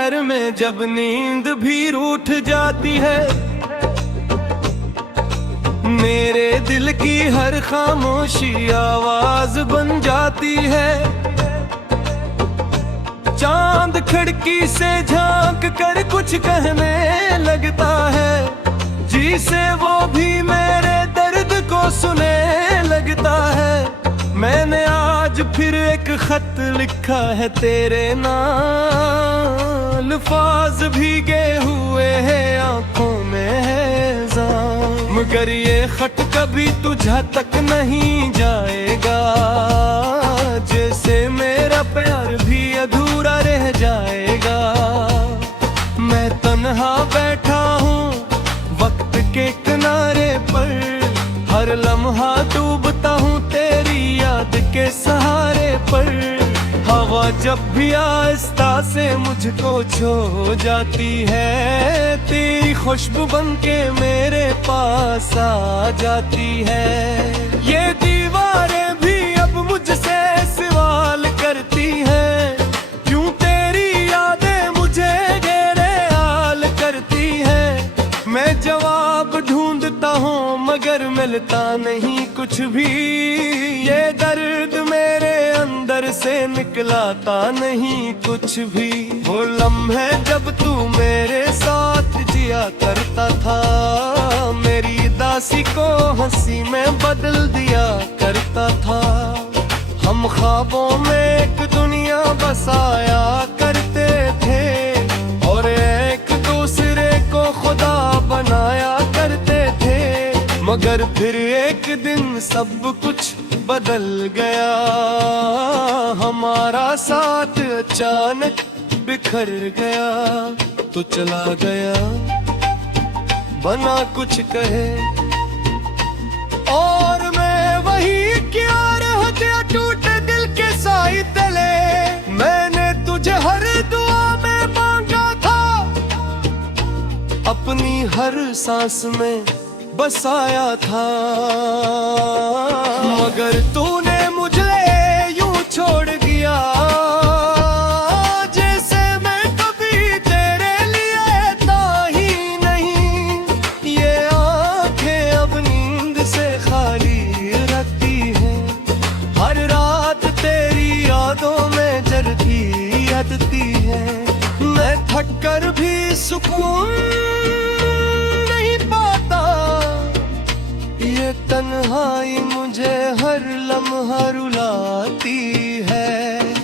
दोपहर में जब नींद भी रूठ जाती है, मेरे दिल की हर खामोशी आवाज बन जाती है। चांद खिड़की से झांक कर कुछ कहने लगता है, जी से वो भी मेरे दर्द को सुने लगता है। मैंने आज फिर एक खत लिखा है तेरे नाम, अल्फाज भीगे हुए हैं आंखों में है जाम। मगर ये खत कभी तुझा तक नहीं जाएगा, जैसे मेरा प्यार भी अधूरा रह जाएगा। मैं तन्हा बैठा हूँ वक्त के किनारे पर, हर लम्हा डूबता हूँ तेरी याद के सहारे पर। हवा जब भी आहिस्ता से मुझको छू जाती है, तेरी खुशबू बनके मेरे पास आ जाती है। ये दीवारें भी अब मुझसे सवाल करती हैं, क्यों तेरी यादें मुझे घेरे हाल करती हैं। मैं जवाब ढूंढता हूँ मगर मिलता नहीं कुछ भी, ये दर्द मेरे अंदर से निकलाता नहीं कुछ भी। वो लम्हे जब तू मेरे साथ जिया करता था, मेरी दासी को हंसी में बदल दिया करता था। हम ख्वाबों में एक दुनिया बसाया करते थे, और एक दूसरे को खुदा बनाया करते थे। मगर फिर एक दिन सब कुछ बदल गया, हमारा साथ अचानक बिखर गया। तो चला गया बना कुछ कहे, और मैं वही क्या रह गया टूटे दिल के साए तले। मैंने तुझे हर दुआ में मांगा था, अपनी हर सांस में बसाया था। मगर तूने मुझे यूं छोड़ दिया, जैसे मैं कभी तेरे लिए था ही नहीं। ये आंखें अब नींद से खाली रखती हैं, हर रात तेरी यादों में जलती हटती है। मैं थक कर भी सुकून नहीं पाता, ये तन्हाई मुझे हर लम्हा रुलाती है।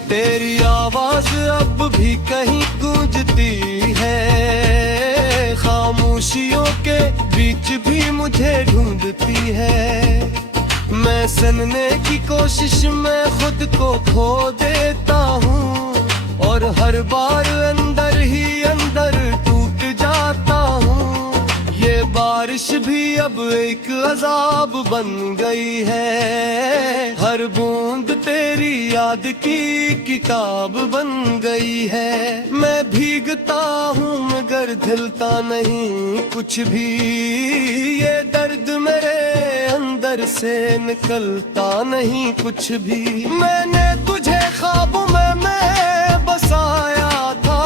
तेरी आवाज अब भी कहीं गूंजती है, खामोशियों के बीच भी मुझे ढूंढती है। मैं सुनने की कोशिश में खुद को खो देता हूँ, और हर बार अंदर ही अंदर टूट जाता हूँ। ये बारिश भी अब एक अजाब बन गई है, हर बूंद तेरी याद की किताब बन गई है। मैं भीगता हूँ मगर धुलता नहीं कुछ भी, ये दर्द मेरे अंदर से निकलता नहीं कुछ भी। मैंने तुझे ख्वाबों में मैं बसाया था,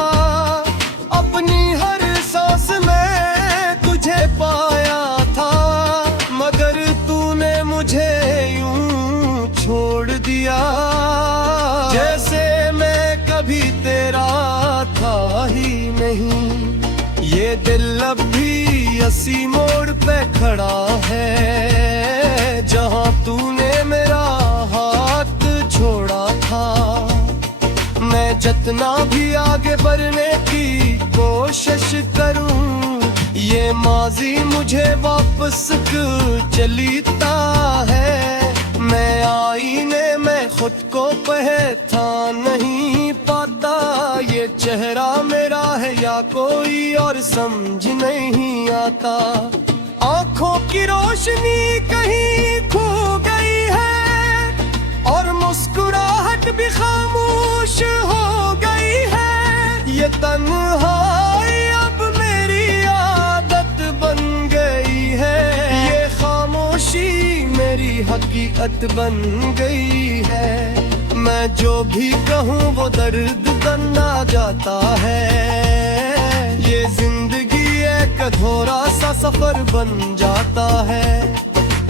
अपनी हर सांस में तुझे पाया था। मगर तूने मुझे यूं छोड़ दिया, जैसे मैं कभी तेरा था ही नहीं। ये दिल अब भी इसी मोड़ पे खड़ा है, जहां तूने मेरा हाथ छोड़ा था। मैं जितना भी आगे बढ़ने की कोशिश करूं, ये माजी मुझे वापस चलीता है। मैं आईने में खुद को पहचान नहीं पाता, ये चेहरा मेरा है या कोई और समझ नहीं आता। आंखों की रोशनी कहीं खो गई है, और मुस्कुराहट भी खामोश हो गई है। ये तन्हाई अब मेरी आदत बन गई है, ये खामोशी मेरी हकीकत बन गई है। मैं जो भी कहूँ वो दर्द बन जाता है। ये जिंदगी एक अधूरा सा सफर बन जाता है।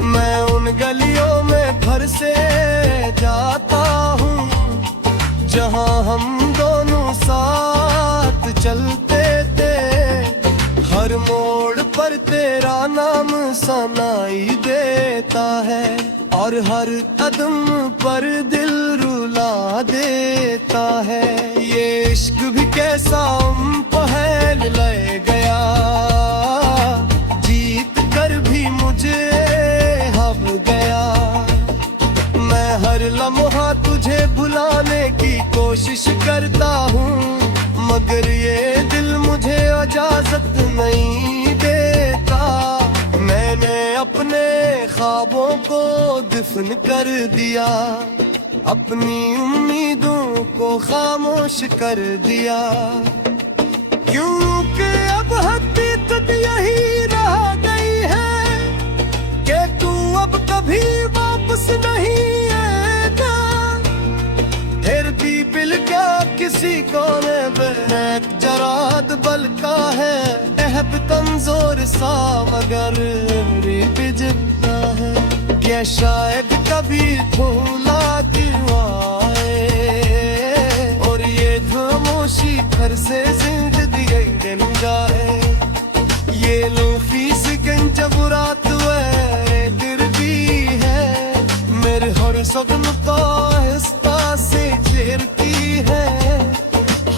मैं उन गलियों में घर से जाता हूँ जहाँ हम दोनों साथ चलते थे। हर मोड़ पर तेरा नाम सुनाई देता है और हर कदम पर दिल रुला देता है। ये इश्क भी कैसा पहल ले गया, जीत कर भी मुझे हब गया। मैं हर लम्हा तुझे भुलाने की कोशिश करता हूँ, मगर ये दिल मुझे इजाजत नहीं देता। मैंने अपने ख्वाबों को दफन कर दिया, अपनी उम्मीदों को खामोश कर दिया। क्योंकि अब हकीकत यही रह गई है कि तू अब कभी वापस नहीं आएगा। फिर भी बिल क्या किसी कोने में जराद बल का है, एहब कमजोर सा मगर बिजता है। ये शायद कभी भूला क्यों आए और ये खामोशी घर से जिंदगी दिन जाए। ये लूफीस गंज बुरात दिल भी है, मेरे हर सदन का हिस्सा से चेरती है।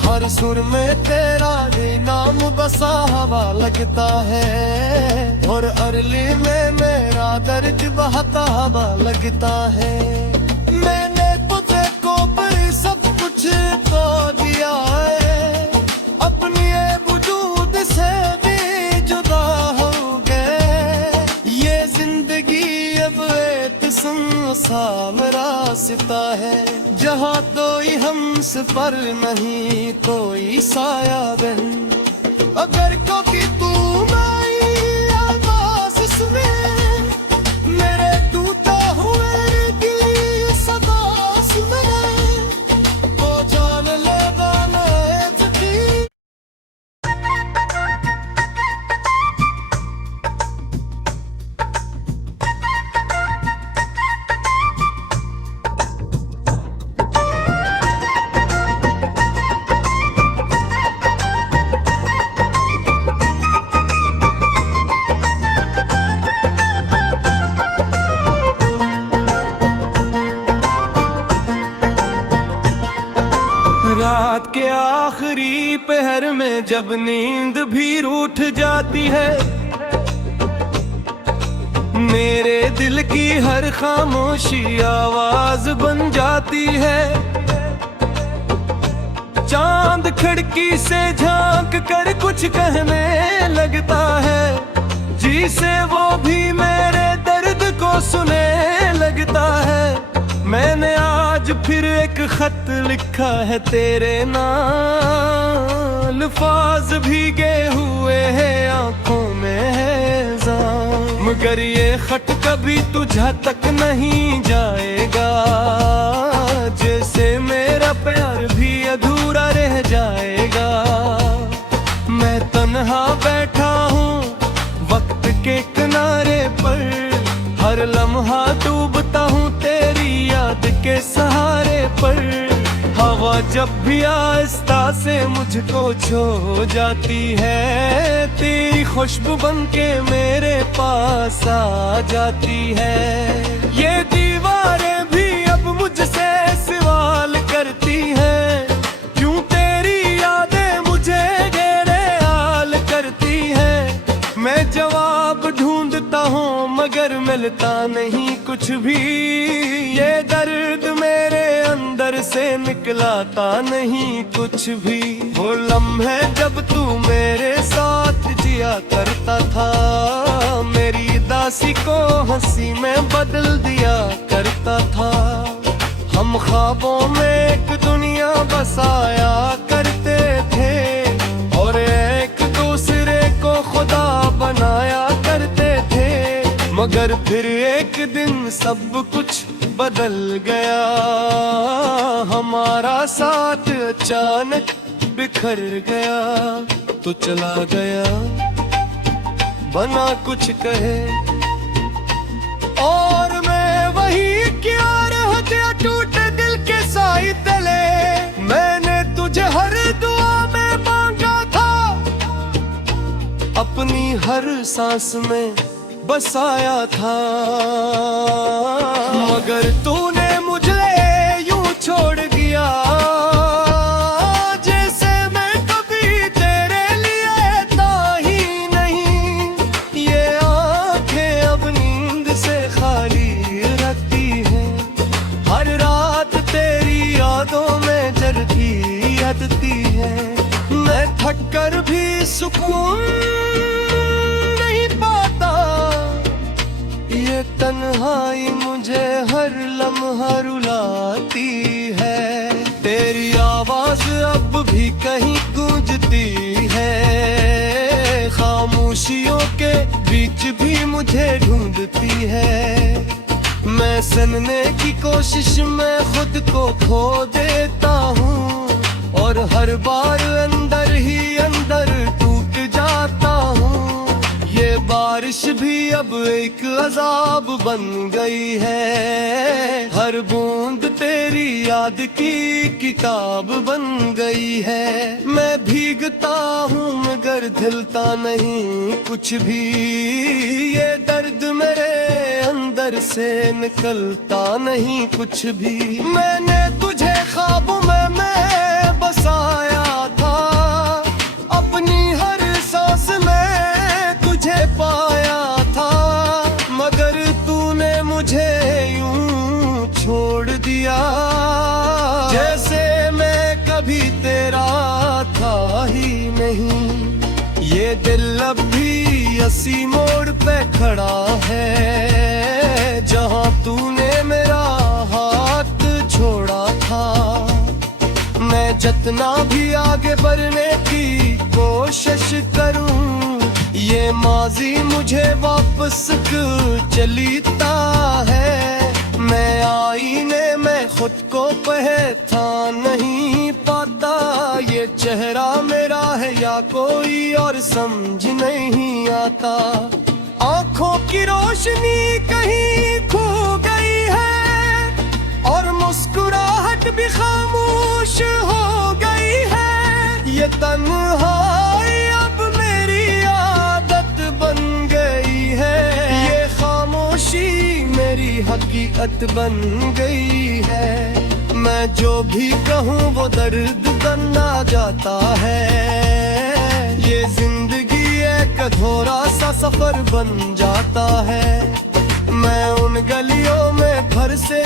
हर सुर में तेरा नाम बसा हवा लगता है और अरली में मेरा दर्द बहता हवा लगता है। मैंने तुझे को पर सब कुछ खो दिया है, अपनी वजूद से भी जुदा हो गए। ये जिंदगी अब एक सुनसान रास्ता है, जहाँ कोई हम सफर नहीं कोई साया बन। अगर कभी तू नहीं आवाज सुने मेरे टूटा हुए की सदा सुने, तो जान ले गाना है। रात के आखिरी पहर में जब नींद भी रूठ जाती है, मेरे दिल की हर खामोशी आवाज बन जाती है। चांद खिड़की से झांक कर कुछ कहने लगता है, जिसे वो भी मेरे दर्द को सुने लगता है। मैंने आज फिर एक खत लिखा है तेरे नाम, अल्फाज भीगे हुए हैं आंखों में है जाम। मगर ये खत कभी तुझा तक नहीं जाएगा, जैसे मेरा प्यार भी अधूरा रह जाएगा। मैं तन्हा बैठा हूँ वक्त के किनारे पर, हर लम्हा डूबता हूँ तेरी याद के सहारे पर। हवा जब भी आहिस्ता से मुझको छू जाती है, तेरी खुशबू बन के मेरे पास आ जाती है। ये दीवारें भी अब मुझसे सवाल करती हैं, क्यों तेरी यादें मुझे घेरे हाल करती हैं। मैं जवाब ढूंढता हूँ मगर मिलता नहीं कुछ भी, ये दर्द मेरे अंदर से निकलाता नहीं कुछ भी। वो लम्हे जब तू मेरे साथ जिया करता था, मेरी दासी को हंसी में बदल दिया करता था। हम ख्वाबों में एक दुनिया बसाया करते थे और एक दूसरे को खुदा बनाया करते थे। मगर फिर एक दिन सब कुछ बदल गया, हमारा साथ अचानक बिखर गया। तो चला गया बना कुछ कहे, और मैं वही क्या रह गया टूटे दिल के साई तले। मैंने तुझे हर दुआ में मांगा था, अपनी हर सांस में बसाया था, मगर तूने मुझे यूं छोड़ दिया जैसे मैं कभी तेरे लिए था ही नहीं। ये आंखें अब नींद से खाली रखती हैं, हर रात तेरी यादों में जलती हटती है। मैं थक कर भी सुकून नहीं पाता, ये तन्हाई मुझे हर लम्हा रुलाती है। तेरी आवाज अब भी कहीं गूंजती है, खामोशियों के बीच भी मुझे ढूंढती है। मैं सुनने की कोशिश में खुद को खो देता हूँ, और हर बार अंदर ही अंदर टूट जाता हूँ। ये बारिश भी अब एक अजाब बन गई है, हर बूंद तेरी याद की किताब बन गई है। मैं भीगता हूँ मगर धुलता नहीं कुछ भी, ये दर्द मेरे अंदर से निकलता नहीं कुछ भी। मैंने तुझे ख्वाबों में मैं बसाया था, अपनी हर सांस में तुझे पाया था, मगर तूने मुझे यूं छोड़ दिया जैसे मैं कभी तेरा था ही नहीं। ये दिल अब भी इसी मोड़ पे खड़ा है, जहां तूने मेरा हाथ छोड़ा था। मैं जितना भी आगे बढ़ने की कोशिश करूं, ये माजी मुझे वापस चलीता है। मैं आईने में खुद को पहचान नहीं पाता, ये चेहरा मेरा है या कोई और समझ नहीं आता। आंखों की रोशनी कहीं खो गई है, और मुस्कुराहट भी खामोश हो गई है। ये तन्हाई अब मेरी आदत बन गई है, ये खामोशी मेरी हकीकत बन गई है। मैं जो भी कहूँ वो दर्द बनना जाता है, ये जिंदगी एक अधूरा सा सफर बन जाता है। मैं उन गलियों में घर से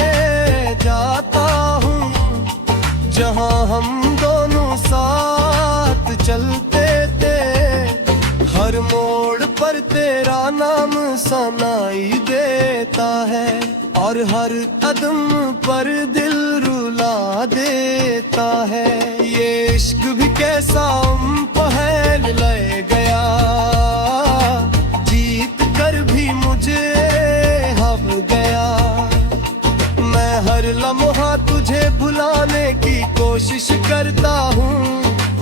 जाता हूँ, जहाँ हम दोनों साथ चलते थे। हर मोड़ पर तेरा नाम सुनाई देता है, और हर कदम पर दिल रुला देता है। ये इश्क भी कैसा पहल ले गया, जीत कर भी मुझे हब गया। मैं हर लम्हा तुझे भुलाने की कोशिश करता हूँ,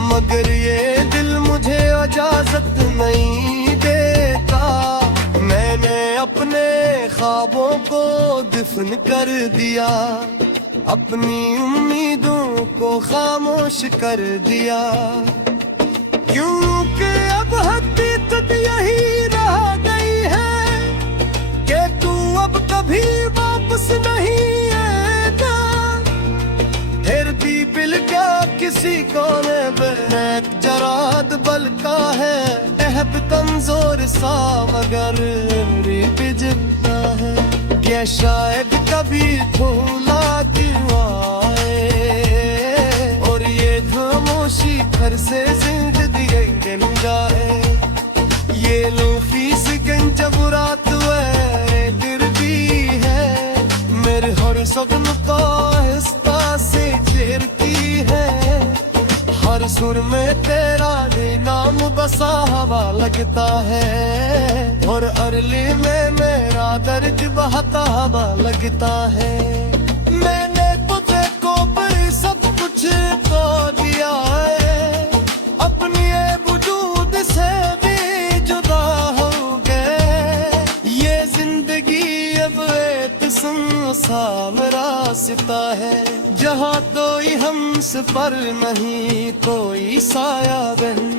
मगर ये दिल मुझे इजाजत नहीं देता। मैंने अपने ख्वाबों को दफन कर दिया, अपनी उम्मीदों को खामोश कर दिया। क्योंकि अब हकीकत यही रह गई है कि तू अब कभी वापस नहीं आएगा। फिर भी बिल क्या किसी कोने में जराद बलका है, एहब कमजोर सा मगर बिजता है। क्या शायद कभी भूला क्यों आए, और ये खामोशी घर से जिंदगी गिन जाए। ये लूफी से गंजब रात गिर भी है, मेरे हर सपन को आहिस्ता से चीरती है। हर सुर में तेरा नाम बसा हवा लगता है, और अरली में मेरा दर्द बहता हवा लगता है। मैंने तुझे को पर सब कुछ खो दिया है, अपनी बुझू सा रास्ता है, जहाँ कोई हमस पर नहीं कोई साया बन